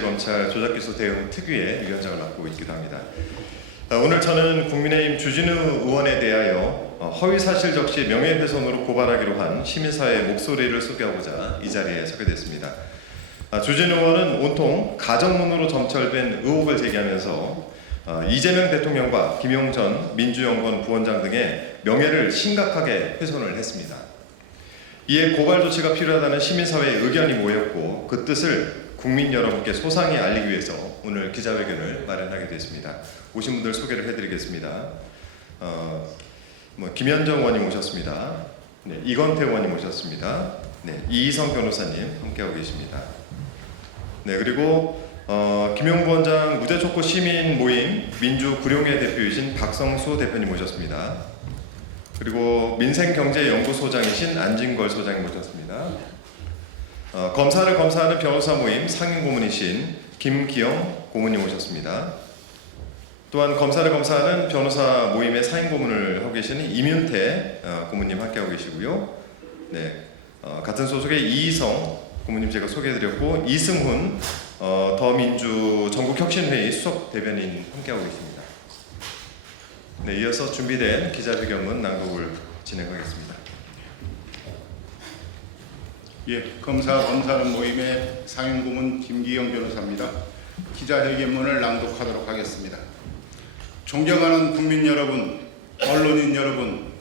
검찰 조작기소 대응 특위의 위원장을 맡고 있기도 합니다. 오늘 저는 국민의힘 주진우 의원에 대하여 허위사실 적시 명예훼손으로 고발하기로 한 시민사회의 목소리를 소개하고자 이 자리에 서게 됐습니다. 주진우 의원은 온통 가정문으로 점철된 의혹을 제기하면서 이재명 대통령과 김용 전 민주연구원 부원장 등의 명예를 심각하게 훼손을 했습니다. 이에 고발 조치가 필요하다는 시민사회의 의견이 모였고 그 뜻을 국민 여러분께 소상히 알리기 위해서 오늘 기자회견을 마련하게 됐습니다. 오신 분들 소개를 해드리겠습니다. 김현정 의원님 오셨습니다. 네, 이건태 의원님 오셨습니다. 네, 이희성 변호사님 함께하고 계십니다. 네, 그리고 김용 부원장 무죄촉구 시민 모임 민주구룡회 대표이신 박성수 대표님 오셨습니다. 그리고 민생경제연구소장이신 안진걸 소장님 오셨습니다. 검사를 검사하는 변호사 모임 상임고문이신 김기영 고문님 오셨습니다. 또한 검사를 검사하는 변호사 모임의 상임고문을 하고 계시는 이윤태 고문님 함께하고 계시고요. 네, 같은 소속의 이희성 고문님 제가 소개해드렸고 이승훈 더민주 전국혁신회의 수석 대변인 함께하고 계십니다. 네, 이어서 준비된 기자회견문 낭독을 진행하겠습니다. 예, 검사하는 모임의 상임고문 김기영 변호사입니다. 기자회견문을 낭독하도록 하겠습니다. 존경하는 국민 여러분, 언론인 여러분,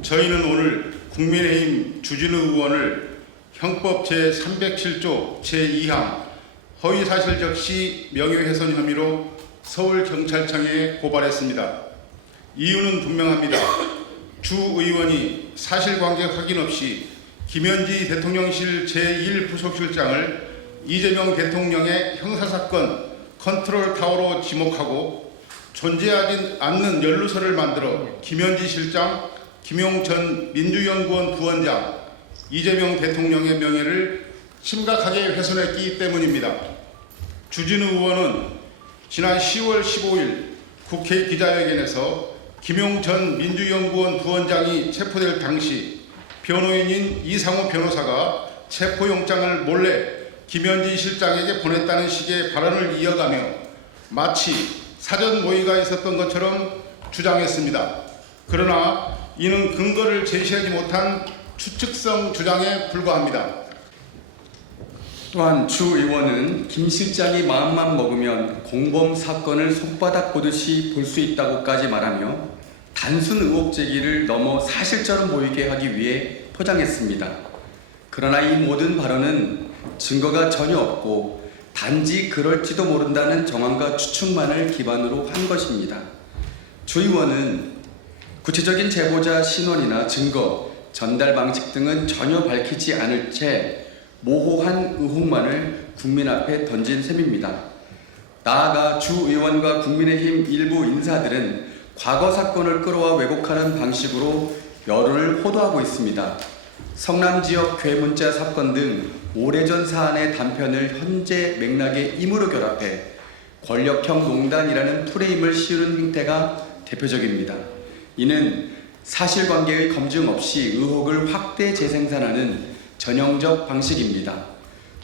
저희는 오늘 국민의힘 주진우 의원을 형법 제307조 제2항 허위사실 적시 명예훼손 혐의로 서울경찰청에 고발했습니다. 이유는 분명합니다. 주 의원이 사실관계 확인 없이 김현지 대통령실 제1부속실장을 이재명 대통령의 형사사건 컨트롤타워로 지목하고 존재하지 않는 연루서를 만들어 김현지 실장, 김용 전 민주연구원 부원장, 이재명 대통령의 명예를 심각하게 훼손했기 때문입니다. 주진우 의원은 지난 10월 15일 국회 기자회견에서 김용 전 민주연구원 부원장이 체포될 당시 변호인인 이상호 변호사가 체포영장을 몰래 김현지 실장에게 보냈다는 식의 발언을 이어가며 마치 사전 모의가 있었던 것처럼 주장했습니다. 그러나 이는 근거를 제시하지 못한 추측성 주장에 불과합니다. 또한 주 의원은 김 실장이 마음만 먹으면 공범 사건을 손바닥 보듯이 볼 수 있다고까지 말하며 단순 의혹 제기를 넘어 사실처럼 보이게 하기 위해 포장했습니다. 그러나 이 모든 발언은 증거가 전혀 없고 단지 그럴지도 모른다는 정황과 추측만을 기반으로 한 것입니다. 주 의원은 구체적인 제보자 신원이나 증거, 전달 방식 등은 전혀 밝히지 않을 채 모호한 의혹만을 국민 앞에 던진 셈입니다. 나아가 주 의원과 국민의힘 일부 인사들은 과거 사건을 끌어와 왜곡하는 방식으로 여론을 호도하고 있습니다. 성남 지역 괴문자 사건 등 오래전 사안의 단편을 현재 맥락에 임으로 결합해 권력형 농단이라는 프레임을 씌우는 행태가 대표적입니다. 이는 사실관계의 검증 없이 의혹을 확대 재생산하는 전형적 방식입니다.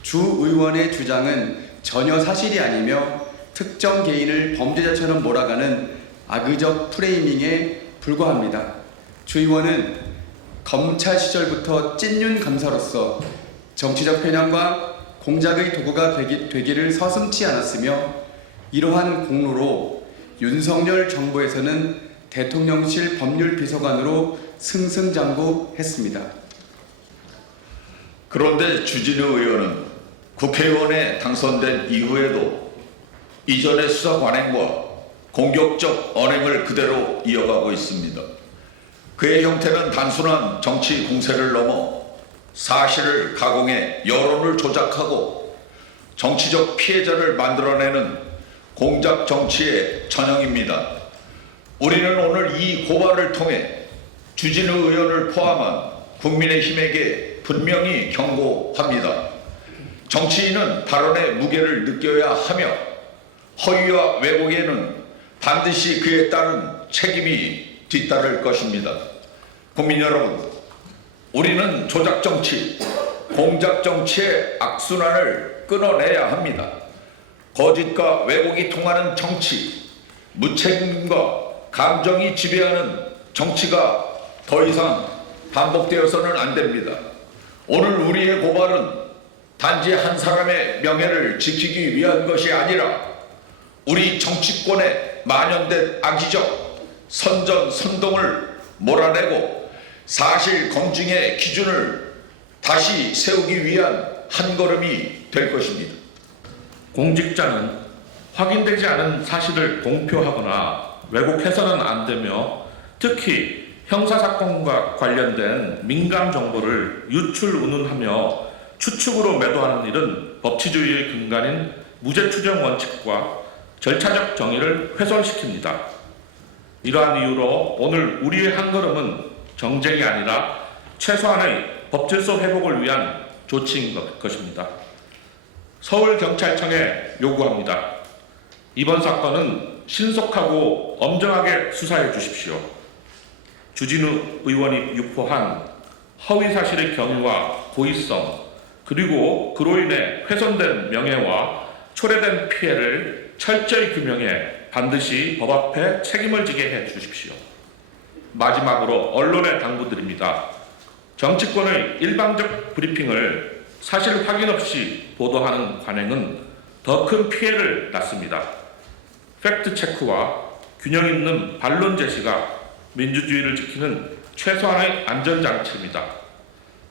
주 의원의 주장은 전혀 사실이 아니며 특정 개인을 범죄자처럼 몰아가는 악의적 프레이밍에 불과합니다. 주 의원은 검찰 시절부터 찐윤 검사로서 정치적 편향과 공작의 도구가 되기를 서슴지 않았으며 이러한 공로로 윤석열 정부에서는 대통령실 법률비서관으로 승승장구했습니다. 그런데 주진우 의원은 국회의원에 당선된 이후에도 이전의 수사 관행과 공격적 언행을 그대로 이어가고 있습니다. 그의 형태는 단순한 정치 공세를 넘어 사실을 가공해 여론을 조작하고 정치적 피해자를 만들어내는 공작 정치의 전형입니다. 우리는 오늘 이 고발을 통해 주진우 의원을 포함한 국민의힘에게 분명히 경고합니다. 정치인은 발언의 무게를 느껴야 하며 허위와 왜곡에는 반드시 그에 따른 책임이 뒤따를 것입니다. 국민 여러분, 우리는 조작정치, 공작정치의 악순환을 끊어내야 합니다. 거짓과 왜곡이 통하는 정치, 무책임과 감정이 지배하는 정치가 더 이상 반복되어서는 안 됩니다. 오늘 우리의 고발은 단지 한 사람의 명예를 지키기 위한 것이 아니라 우리 정치권에 만연된 악의적 선전선동을 몰아내고 사실 검증의 기준을 다시 세우기 위한 한 걸음이 될 것입니다. 공직자는 확인되지 않은 사실을 공표하거나 왜곡해서는 안 되며 특히 형사사건과 관련된 민감 정보를 유출 운운하며 추측으로 매도하는 일은 법치주의의 근간인 무죄추정 원칙과 절차적 정의를 훼손시킵니다. 이러한 이유로 오늘 우리의 한 걸음은 정쟁이 아니라 최소한의 법질서 회복을 위한 조치인 것입니다. 서울경찰청에 요구합니다. 이번 사건은 신속하고 엄정하게 수사해 주십시오. 주진우 의원이 유포한 허위사실의 경위와 고의성 그리고 그로 인해 훼손된 명예와 초래된 피해를 철저히 규명해 반드시 법 앞에 책임을 지게 해 주십시오. 마지막으로 언론에 당부드립니다. 정치권의 일방적 브리핑을 사실 확인 없이 보도하는 관행은 더 큰 피해를 낳습니다. 팩트체크와 균형 있는 반론 제시가 민주주의를 지키는 최소한의 안전장치입니다.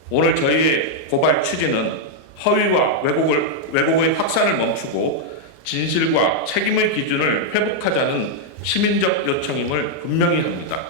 오늘 저희의 고발 취지는 허위와 왜곡의 확산을 멈추고 진실과 책임의 기준을 회복하자는 시민적 요청임을 분명히 합니다.